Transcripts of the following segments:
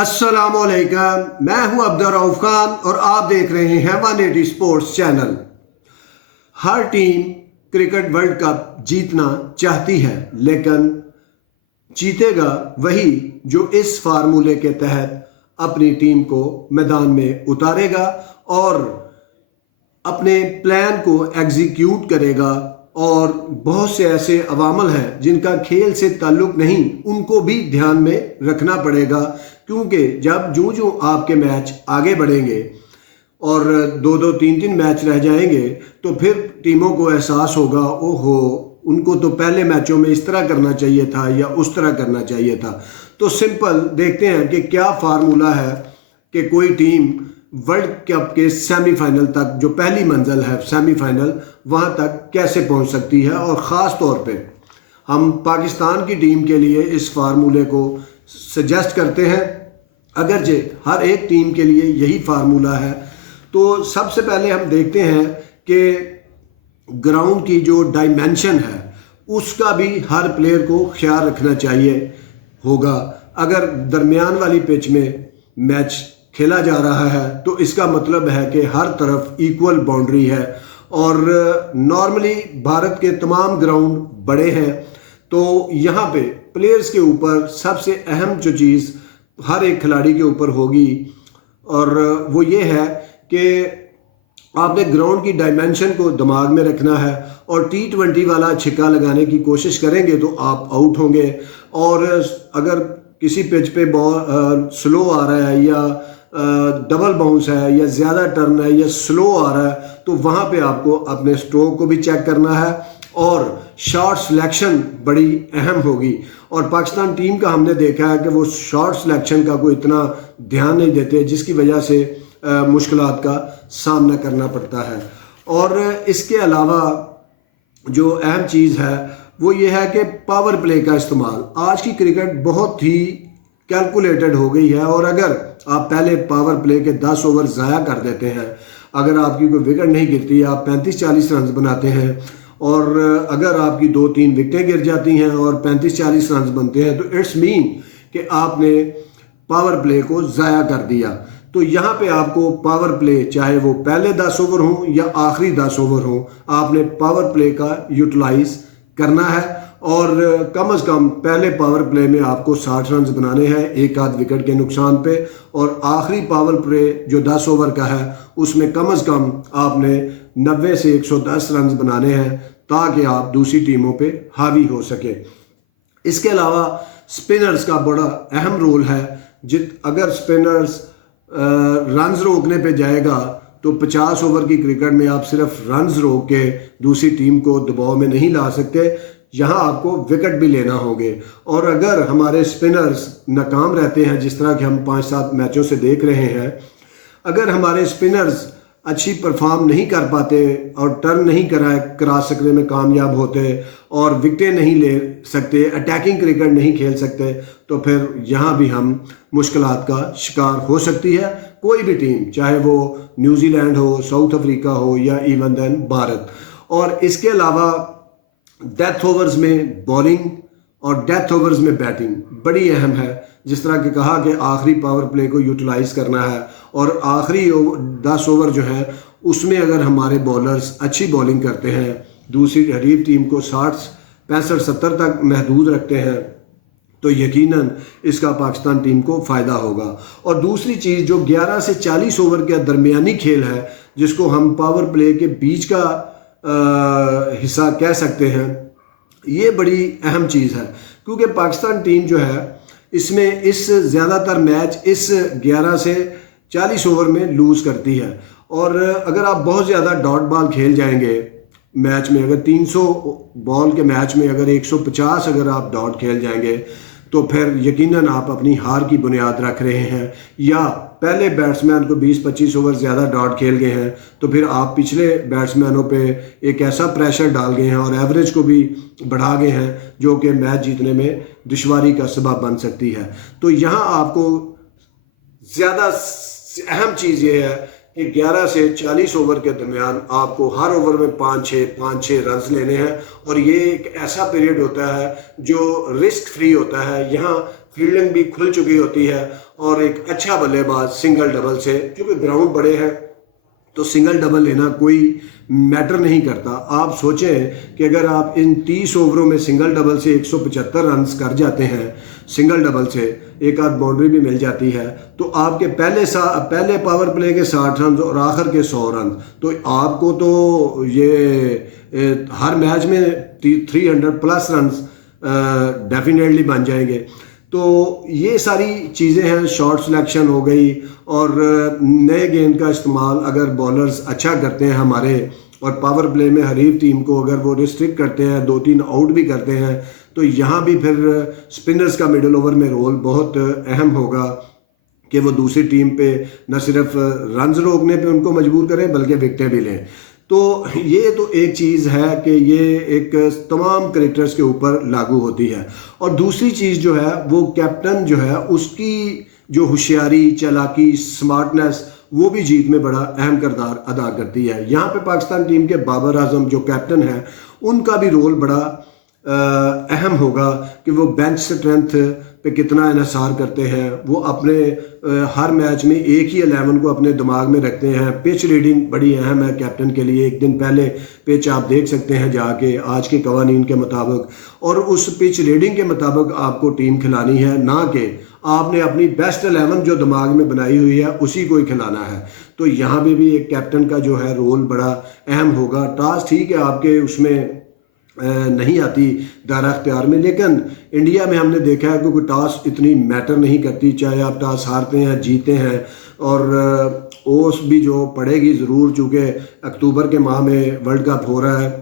अस्सलामुअलैकुम, मैं हूं अब्दुल रऊफ खान और आप देख रहे हैं 180 स्पोर्ट्स चैनल। हर टीम क्रिकेट वर्ल्ड कप जीतना चाहती है, लेकिन जीतेगा वही जो इस फार्मूले के तहत अपनी टीम को मैदान में उतारेगा और अपने प्लान को एग्जीक्यूट करेगा। और बहुत से ऐसे अवामल हैं जिनका खेल से ताल्लुक नहीं, उनको भी ध्यान में रखना पड़ेगा, क्योंकि जब जूं जूं आपके मैच आगे बढ़ेंगे और 2-2, 3-3 मैच रह जाएंगे तो फिर टीमों को एहसास होगा, ओहो उनको तो पहले मैचों में इस तरह करना चाहिए था या उस तरह करना चाहिए था। तो सिंपल देखते हैं कि क्या फार्मूला है कि कोई टीम वर्ल्ड कप के सेमीफाइनल तक, जो पहली मंजिल है सेमीफाइनल, वहां तक कैसे पहुंच सकती है। और ख़ास तौर पे हम पाकिस्तान की टीम के लिए इस फार्मूले को सजेस्ट करते हैं, अगरचे हर एक टीम के लिए यही फार्मूला है। तो सबसे पहले हम देखते हैं कि ग्राउंड की जो डायमेंशन है उसका भी हर प्लेयर को ख्याल रखना चाहिए होगा। अगर दरमियान वाली पिच में मैच खेला जा रहा है तो इसका मतलब है कि हर तरफ इक्वल बाउंड्री है, और नॉर्मली भारत के तमाम ग्राउंड बड़े हैं, तो यहाँ पे प्लेयर्स के ऊपर सबसे अहम जो चीज़ हर एक खिलाड़ी के ऊपर होगी और वो ये है कि आपने ग्राउंड की डायमेंशन को दिमाग में रखना है। और T20 वाला छिक्का लगाने की कोशिश करेंगे तो आप आउट होंगे, और अगर किसी पिच पे बॉल स्लो आ रहा है या डबल बाउंस है या ज़्यादा टर्न है या स्लो आ रहा है तो वहाँ पे आपको अपने स्ट्रोक को भी चेक करना है और शॉट सिलेक्शन बड़ी अहम होगी। और पाकिस्तान टीम का हमने देखा है कि वो शॉट सिलेक्शन का कोई इतना ध्यान नहीं देते, जिसकी वजह से मुश्किलात का सामना करना पड़ता है। और इसके अलावा जो अहम चीज़ है वो ये है कि पावर प्ले का इस्तेमाल। आज की क्रिकेट बहुत ही कैलकुलेटेड हो गई है, और अगर आप पहले पावर प्ले के 10 ओवर ज़ाया कर देते हैं, अगर आपकी कोई विकेट नहीं गिरती, आप 35-40 रन बनाते हैं, और अगर आपकी 2-3 विकेटें गिर जाती हैं और 35-40 रन बनते हैं, तो इट्स मीन कि आपने पावर प्ले को ज़ाया कर दिया। तो यहाँ पे आपको पावर प्ले, चाहे वो पहले 10 ओवर हों या आखिरी 10 ओवर हों, आपने पावर प्ले का यूटिलाइज करना है। और कम से कम पहले पावर प्ले में आपको 60 रन बनाने हैं एक आध विकेट के नुकसान पे, और आखिरी पावर प्ले जो 10 ओवर का है उसमें कम से कम आपने 90 से 110 रन बनाने हैं, ताकि आप दूसरी टीमों पे हावी हो सके। इसके अलावा स्पिनर्स का बड़ा अहम रोल है। अगर स्पिनर्स रन्स रोकने पे जाएगा तो 50 ओवर की क्रिकेट में आप सिर्फ रन्स रोक के दूसरी टीम को दबाव में नहीं ला सकते, यहाँ आपको विकेट भी लेना होंगे। और अगर हमारे स्पिनर्स नाकाम रहते हैं, जिस तरह के हम 5-7 मैचों से देख रहे हैं, अगर हमारे स्पिनर्स अच्छी परफॉर्म नहीं कर पाते और टर्न नहीं करा सकने में कामयाब होते और विकेटें नहीं ले सकते, अटैकिंग क्रिकेट नहीं खेल सकते, तो फिर यहाँ भी हम मुश्किलात का शिकार हो सकती है कोई भी टीम, चाहे वो न्यूजीलैंड हो, साउथ अफ्रीका हो या इवन देन भारत। और इसके अलावा डेथ ओवर्स में बॉलिंग और डेथ ओवर्स में बैटिंग बड़ी अहम है। जिस तरह के कहा कि आखिरी पावर प्ले को यूटिलाइज करना है, और आखिरी 10 ओवर जो है उसमें अगर हमारे बॉलर्स अच्छी बॉलिंग करते हैं, दूसरी हरीफ टीम को 60, 65, 70 तक महदूद रखते हैं, तो यकीनन इसका पाकिस्तान टीम को फ़ायदा होगा। और दूसरी चीज़ जो 11 से 40 ओवर का दरमियानी खेल है, जिसको हम पावर प्ले के बीच का हिस्सा कह सकते हैं, ये बड़ी अहम चीज़ है, क्योंकि पाकिस्तान टीम जो है इसमें इस ज़्यादातर मैच इस 11 से 40 ओवर में लूज़ करती है। और अगर आप बहुत ज़्यादा डॉट बॉल खेल जाएंगे मैच में, अगर 300 बॉल के मैच में अगर 150 अगर आप डॉट खेल जाएंगे, तो फिर यकीनन आप अपनी हार की बुनियाद रख रहे हैं। या पहले बैट्समैन को 20-25 ओवर ज़्यादा डॉट खेल गए हैं, तो फिर आप पिछले बैट्समैनों पे एक ऐसा प्रेशर डाल गए हैं और एवरेज को भी बढ़ा गए हैं, जो कि मैच जीतने में दुश्वारी का सबब बन सकती है। तो यहाँ आपको ज़्यादा अहम चीज़ ये है कि 11 से 40 ओवर के दरमियान आपको हर ओवर में 5-6 रन लेने हैं, और ये एक ऐसा पीरियड होता है जो रिस्क फ्री होता है। यहाँ फील्डिंग भी खुल चुकी होती है और एक अच्छा बल्लेबाज सिंगल डबल से, क्योंकि ग्राउंड बड़े हैं तो सिंगल डबल लेना कोई मैटर नहीं करता। आप सोचें कि अगर आप इन 30 ओवरों में सिंगल डबल से 175 रन कर जाते हैं, सिंगल डबल से एक आध बाउंड्री भी मिल जाती है, तो आपके पहले पावर प्ले के 60 रन और आखिर के 100 रन, तो आपको तो ये हर मैच में 300 प्लस रन डेफिनेटली बन जाएंगे। तो ये सारी चीज़ें हैं, शॉट सिलेक्शन हो गई और नए गेंद का इस्तेमाल अगर बॉलर्स अच्छा करते हैं हमारे, और पावर प्ले में हरीफ टीम को अगर वो रिस्ट्रिक्ट करते हैं, 2-3 आउट भी करते हैं, तो यहाँ भी फिर स्पिनर्स का मिडिल ओवर में रोल बहुत अहम होगा कि वो दूसरी टीम पे न सिर्फ रन्स रोकने पे उनको मजबूर करें बल्कि विकेटें भी लें। तो ये तो एक चीज़ है कि ये एक तमाम क्रिकेटर्स के ऊपर लागू होती है। और दूसरी चीज़ जो है वो कैप्टन जो है उसकी जो होशियारी, चालाकी, स्मार्टनेस, वो भी जीत में बड़ा अहम किरदार अदा करती है। यहाँ पे पाकिस्तान टीम के बाबर आजम जो कैप्टन हैं उनका भी रोल बड़ा अहम होगा कि वो बेंच स्ट्रेंथ पे कितना इन्हिसार करते हैं। वो अपने हर मैच में एक ही 11 को अपने दिमाग में रखते हैं। पिच रीडिंग बड़ी अहम है कैप्टन के लिए। एक दिन पहले पिच आप देख सकते हैं जाके आज के कवानीन के मुताबिक, और उस पिच रीडिंग के मुताबिक आपको टीम खिलानी है, ना कि आपने अपनी बेस्ट 11 जो दिमाग में बनाई हुई है उसी को ही खिलाना है। तो यहाँ पे भी एक कैप्टन का जो है रोल बड़ा अहम होगा। टॉस ठीक है आपके उसमें नहीं आती दायरा अख्तियार में, लेकिन इंडिया में हमने देखा है कि कोई टॉस इतनी मैटर नहीं करती, चाहे आप टॉस हारते हैं जीते हैं, और ओस भी जो पड़ेगी ज़रूर, चूँकि अक्टूबर के माह में वर्ल्ड कप हो रहा है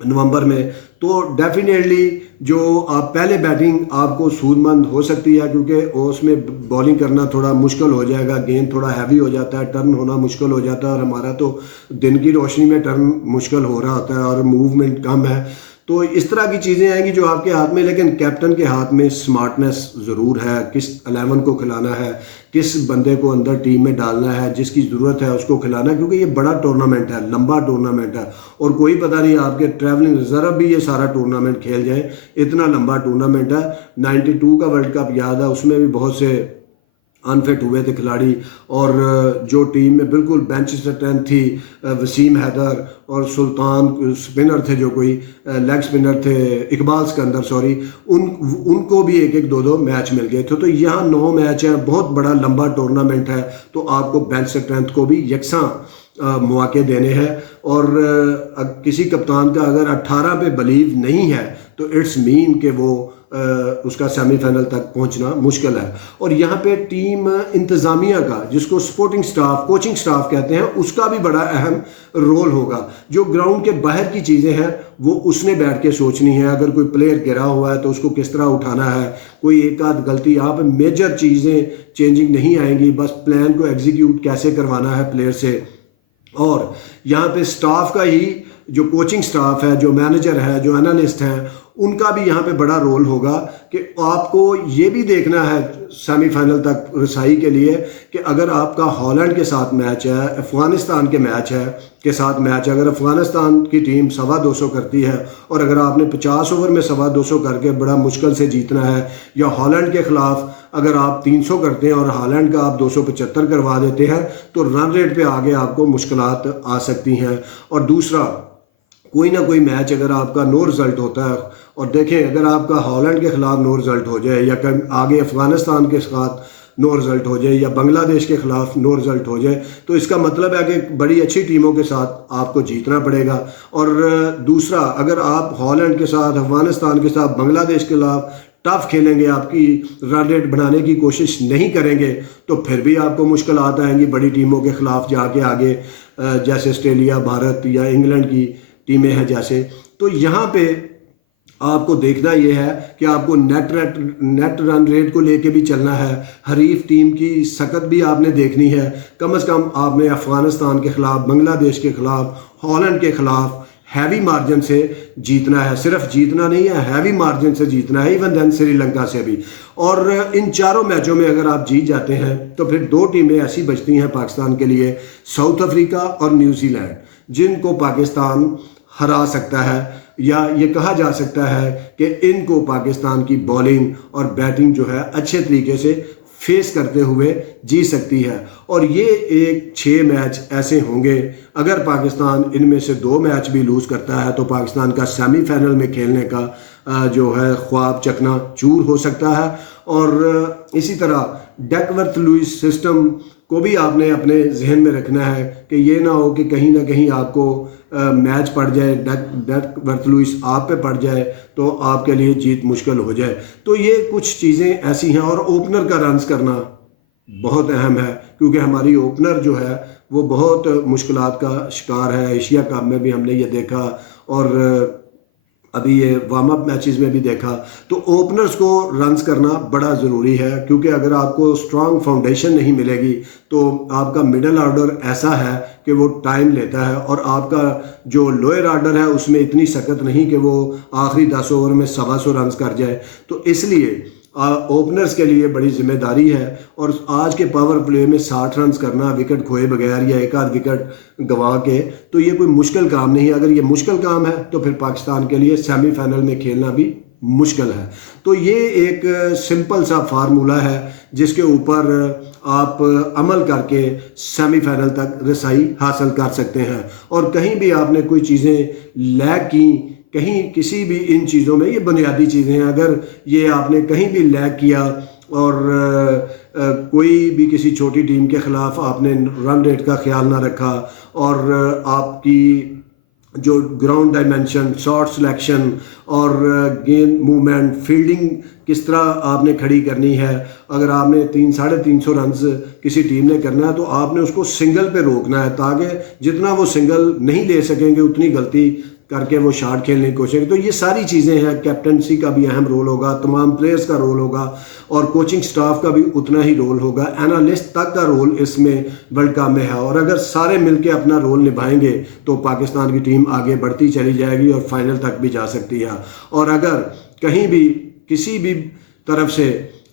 नवंबर में, तो डेफिनेटली जो आप पहले बैटिंग आपको सूदमंद हो सकती है, क्योंकि उसमें बॉलिंग करना थोड़ा मुश्किल हो जाएगा, गेंद थोड़ा हैवी हो जाता है, टर्न होना मुश्किल हो जाता है, और हमारा तो दिन की रोशनी में टर्न मुश्किल हो रहा होता है और मूवमेंट कम है। तो इस तरह की चीज़ें आएंगी जो आपके हाथ में, लेकिन कैप्टन के हाथ में स्मार्टनेस ज़रूर है, किस 11 को खिलाना है, किस बंदे को अंदर टीम में डालना है, जिसकी ज़रूरत है उसको खिलाना है, क्योंकि ये बड़ा टूर्नामेंट है, लंबा टूर्नामेंट है, और कोई पता नहीं आपके ट्रैवलिंग रिजर्व भी ये सारा टूर्नामेंट खेल जाए, इतना लंबा टूर्नामेंट है। 92 का वर्ल्ड कप याद है, उसमें भी बहुत से अनफिट हुए थे खिलाड़ी, और जो टीम में बिल्कुल बेंच स्ट्रेंथ थी, वसीम हैदर और सुल्तान स्पिनर थे, जो कोई लेग स्पिनर थे, इकबाल सिकंदर सॉरी, उनको भी एक एक 2-2 मैच मिल गए थे। तो यहाँ 9 मैच हैं, बहुत बड़ा लंबा टूर्नामेंट है, तो आपको बेंच स्ट्रेंथ को भी यकसां मौके देने हैं। और किसी कप्तान का अगर 18 पे बिलीव नहीं है तो इट्स मीन कि वो उसका सेमीफाइनल तक पहुंचना मुश्किल है। और यहाँ पे टीम इंतज़ामिया का, जिसको सपोर्टिंग स्टाफ, कोचिंग स्टाफ कहते हैं, उसका भी बड़ा अहम रोल होगा। जो ग्राउंड के बाहर की चीज़ें हैं वो उसने बैठ के सोचनी है। अगर कोई प्लेयर गिरा हुआ है तो उसको किस तरह उठाना है, कोई एक आध गलती, यहाँ पे मेजर चीज़ें चेंजिंग नहीं आएंगी, बस प्लान को एग्जीक्यूट कैसे करवाना है प्लेयर से। और यहाँ पे स्टाफ का ही, जो कोचिंग स्टाफ है, जो मैनेजर है, जो एनालिस्ट हैं, उनका भी यहाँ पे बड़ा रोल होगा कि आपको ये भी देखना है सेमीफाइनल तक रसाई के लिए कि अगर आपका हॉलैंड के साथ मैच है, अफ़गानिस्तान के मैच है के साथ मैच है, अगर अफ़गानिस्तान की टीम 225 करती है और अगर आपने 50 ओवर में 225 करके बड़ा मुश्किल से जीतना है, या हॉलैंड के ख़िलाफ़ अगर आप 300 करते हैं और हॉलैंड का आप 275 करवा देते हैं, तो रन रेट पे आगे आपको मुश्किलात आ सकती हैं। और दूसरा, कोई ना कोई मैच अगर आपका नो रिज़ल्ट होता है, और देखें अगर आपका हॉलैंड के ख़िलाफ़ नो रिज़ल्ट हो जाए, या आगे अफ़गानिस्तान के साथ नो रिज़ल्ट हो जाए, या बांग्लादेश के ख़िलाफ़ नो रिज़ल्ट हो जाए, तो इसका मतलब है कि बड़ी अच्छी टीमों के साथ आपको जीतना पड़ेगा। और दूसरा, अगर आप हॉलैंड के साथ, अफ़गानिस्तान के साथ, बांग्लादेश के खिलाफ टफ खेलेंगे, आपकी रन रेट बढ़ाने की कोशिश नहीं करेंगे, तो फिर भी आपको मुश्किल आएंगी बड़ी टीमों के ख़िलाफ़ जाके आगे, जैसे ऑस्ट्रेलिया, भारत या इंग्लैंड की टीमें हैं जैसे। तो यहाँ पे आपको देखना ये है कि आपको नेट रन रेट को लेके भी चलना है, हरीफ टीम की सकत भी आपने देखनी है। कम से कम आपने अफ़गानिस्तान के ख़िलाफ़, बांग्लादेश के ख़िलाफ़, हॉलैंड के ख़िलाफ़ हैवी मार्जिन से जीतना है। सिर्फ जीतना नहीं है, हैवी मार्जिन से जीतना है, इवन देन श्रीलंका से भी। और इन चारों मैचों में अगर आप जीत जाते हैं तो फिर 2 टीमें ऐसी बचती हैं पाकिस्तान के लिए, साउथ अफ्रीका और न्यूजीलैंड, जिनको पाकिस्तान हरा सकता है या ये कहा जा सकता है कि इनको पाकिस्तान की बॉलिंग और बैटिंग जो है अच्छे तरीके से फेस करते हुए जी सकती है। और ये एक 6 मैच ऐसे होंगे, अगर पाकिस्तान इनमें से 2 मैच भी लूज़ करता है तो पाकिस्तान का सेमीफाइनल में खेलने का जो है ख्वाब चकना चूर हो सकता है। और इसी तरह डकवर्थ लुईस सिस्टम को भी आपने अपने जहन में रखना है कि ये ना हो कि कहीं ना कहीं आपको मैच पड़ जाए, डकवर्थ लुईस आप पे पड़ जाए तो आपके लिए जीत मुश्किल हो जाए। तो ये कुछ चीज़ें ऐसी हैं। और ओपनर का रन्स करना बहुत अहम है, क्योंकि हमारी ओपनर जो है वो बहुत मुश्किलात का शिकार है। एशिया कप में भी हमने ये देखा और अभी ये वार्म अप मैचेस में भी देखा। तो ओपनर्स को रन्स करना बड़ा ज़रूरी है, क्योंकि अगर आपको स्ट्रांग फाउंडेशन नहीं मिलेगी तो आपका मिडल ऑर्डर ऐसा है कि वो टाइम लेता है, और आपका जो लोअर ऑर्डर है उसमें इतनी सख्त नहीं कि वो आखिरी 10 ओवर में 125 रन्स कर जाए। तो इसलिए ओपनर्स के लिए बड़ी जिम्मेदारी है। और आज के पावर प्ले में 60 रन्स करना विकेट खोए बगैर या एक आध विकेट गंवा के, तो ये कोई मुश्किल काम नहीं है। अगर ये मुश्किल काम है तो फिर पाकिस्तान के लिए सेमीफाइनल में खेलना भी मुश्किल है। तो ये एक सिंपल सा फार्मूला है जिसके ऊपर आप अमल करके सेमीफाइनल तक रसाई हासिल कर सकते हैं। और कहीं भी आपने कोई चीज़ें लैग की, कहीं किसी भी इन चीज़ों में, ये बुनियादी चीज़ें हैं, अगर ये आपने कहीं भी लैग किया और कोई भी किसी छोटी टीम के ख़िलाफ़ आपने रन रेट का ख्याल ना रखा, और आपकी जो ग्राउंड डायमेंशन, शॉट सिलेक्शन और गेंद मूवमेंट, फील्डिंग किस तरह आपने खड़ी करनी है, अगर आपने 300-350 रन्स किसी टीम ने करना है तो आपने उसको सिंगल पे रोकना है, ताकि जितना वो सिंगल नहीं ले सकेंगे उतनी गलती करके वो शॉट खेलने की कोशिश। तो ये सारी चीज़ें हैं। कैप्टनसी का भी अहम रोल होगा, तमाम प्लेयर्स का रोल होगा, और कोचिंग स्टाफ का भी उतना ही रोल होगा, एनालिस्ट तक का रोल इसमें वर्ल्ड कप में है। और अगर सारे मिलके अपना रोल निभाएंगे तो पाकिस्तान की टीम आगे बढ़ती चली जाएगी और फाइनल तक भी जा सकती है। और अगर कहीं भी किसी भी तरफ से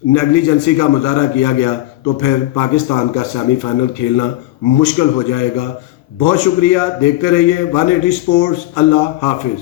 नेग्लिजेंसी का मुजाहरा किया गया तो फिर पाकिस्तान का सेमीफाइनल खेलना मुश्किल हो जाएगा। बहुत शुक्रिया, देखते रहिए 180 स्पोर्ट्स। अल्लाह हाफिज़।